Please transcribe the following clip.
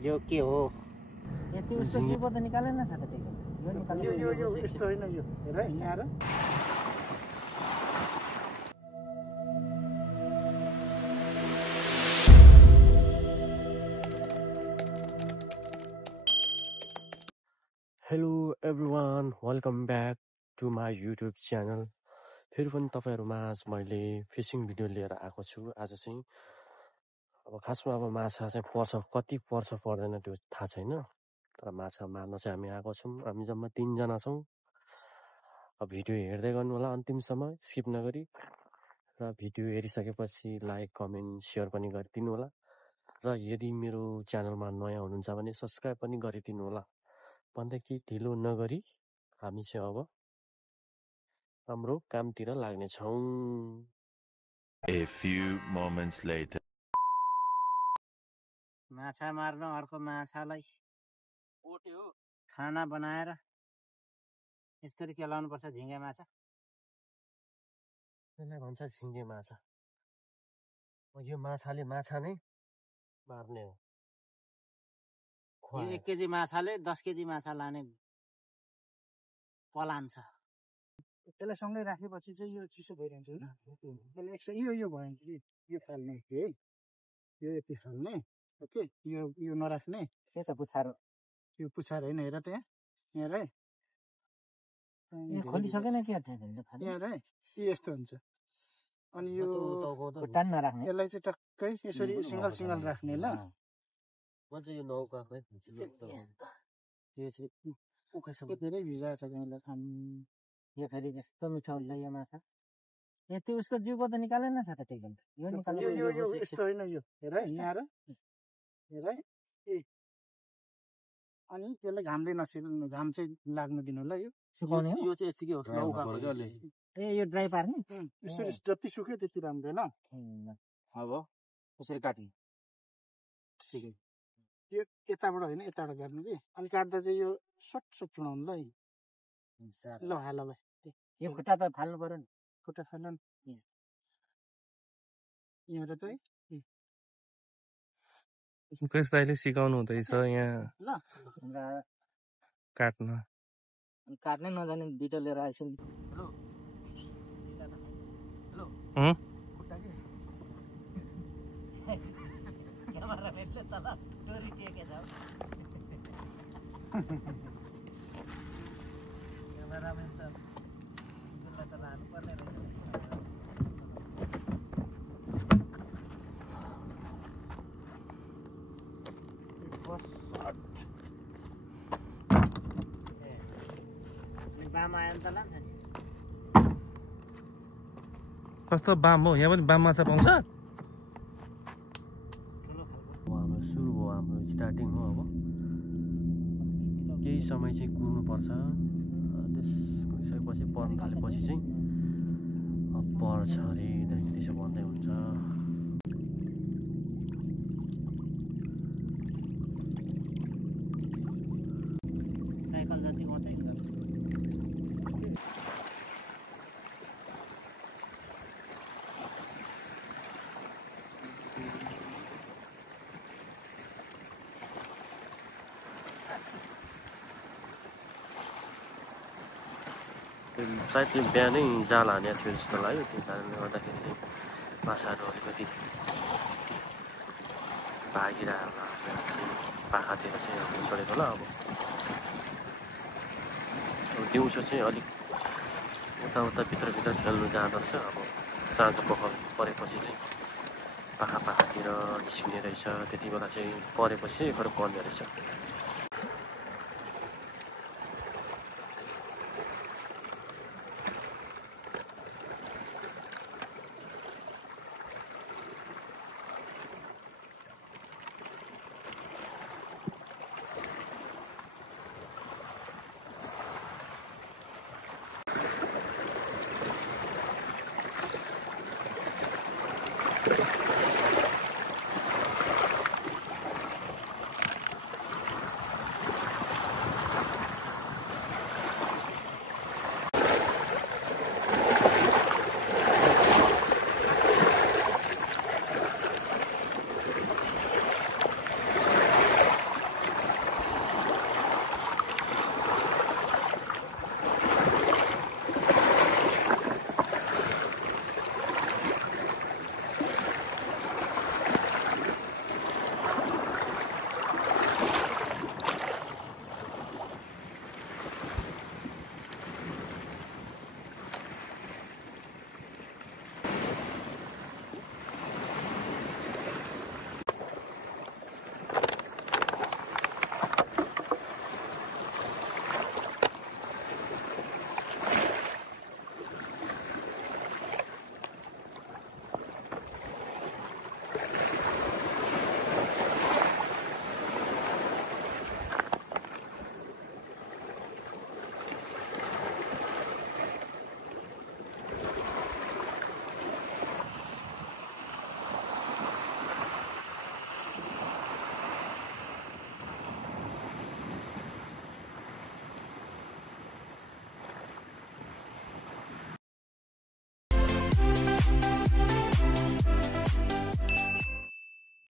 यो के हो यति उसको जीवो त निकालेन न साथै टेकन यो निकाल्नु यो यस्तो होइन यो हेर यहाँ र hello everyone welcome back to my YouTube channel. फेरि पनि तपाईँहरूमा आज मैले फिसिङ भिडियो लिएर आएको छु। आज चाहिँ अब खासमा अब माछा चाहिँ पर्छ कति पर्छ पर्दैन त्यो थाहा छैन, तर माछा मार्न चाहिँ हामी आएको छौँ। हामी जम्मा 3 जना छौँ। अब भिडियो हेर्दै गर्नु होला अन्तिमसम्म स्किप नगरी, र भिडियो हेरिसकेपछि लाइक कमेन्ट सेयर पनि गरिदिनु होला, र यदि मेरो च्यानलमा नयाँ हुनुहुन्छ भने सब्सक्राइब पनि गरिदिनु होला। भन्दै कि ढिलो नगरी हामी चाहिँ अब हाम्रो कामतिर लाग्नेछौँ। A few moments later. माछा मार्न अर्को माछालाई ओट्यो खाना बनाएर यसरी केलाउनु पर्छ। झिङ्गे माछा त्यसलाई भन्छ झिङ्गे माछा। यो माछाले माछा नै मार्ने हो। यो 1 केजी माछाले 10 केजी माछा लाने पलान छ। त्यसलाई सँगै राखेपछि चाहिँ यो चिसो भइरहन्छ होइन त्यसले एक्स्ट्रा यो भयो कि यो फाल्ने है यो यति फाल्ने ओके यो नराख्ने त्यही त पुछारो यो पुछार होइन हेर त यहाँ रे खोलिसकेन के यहाँ रे यस्तो हुन्छ। अनि यो भुटान नराख्ने यसलाई चाहिँ टक्कै यसरी सिङ्गल राख्ने ल यो नौकाकै त्यो चाहिँ उकाइसम्म धेरै भिजाएको छ यहाँलाई खानु। यो फेरि यस्तो मिठो हुन्छ यो माछा। यति उसको जिउको त निकालेन न साथै टेकन यो निकाल्नु यो यस्तो होइन यो हेर यहाँ र हेर अनि त्यसलाई घामले नसेल्नु घाम चाहिँ लाग्नु दिनु ल। यो सुकाउने यो चाहिँ यतिकै हो नौकाको जले। ए यो ड्राई पार्ने यसरी जति सुक्यो त्यति राम्रो होइन। अब यसरी काट्ने ठिकै यो यताबाट होइन यताबाट गर्नु कि अनि काट्दा चाहिँ यो सट चुडाउनु ल। ल हाल भाइ यो खुट्टा त फाल्नु पर्यो नि। खुट्टा फाल्नु यहाँ त मुकेश दाइले सिकाउनु हुँदैछ यहाँ ल काट्न। काट्नै नजाने बिटा लिएर आएछ नि। खुट्टा के क्यामेराम्यानले तल डोरी टेकेछ। क्यामेराम्यान त त्यसलाई त लानु पर्ने रहेछ। बाम आयो भने त लान्छ नि। कस्तो बाम हो? यहाँ पनि बाम माछा पाउँछ? हाम्रो सुरु भयो, हाम्रो स्टार्टिङ हो। अब केही समय चाहिँ कुर्नुपर्छ। त्यस कुरिसकेपछि पर्न थालेपछि चाहिँ पर्छ अरे त्यहाँदेखि त्यसो भन्दै हुन्छ। साइकल जति मात्रै सायद त्यो बिहानै जाल हानेको थियो जस्तो लाग्यो। त्यो कारणले गर्दाखेरि चाहिँ माछाहरू अलिकति भागिरहेको पाखातिर चाहिँ हाम्रो छोडेको होला। अब दिउँसो चाहिँ अलिक उता भित्रभित्र खेल्नु जाँदो रहेछ। अब साँझ पख परेपछि चाहिँ पाखातिर निस्किने रहेछ। त्यति बेला चाहिँ परेपछि एकपल्ट पर्ने रहेछ।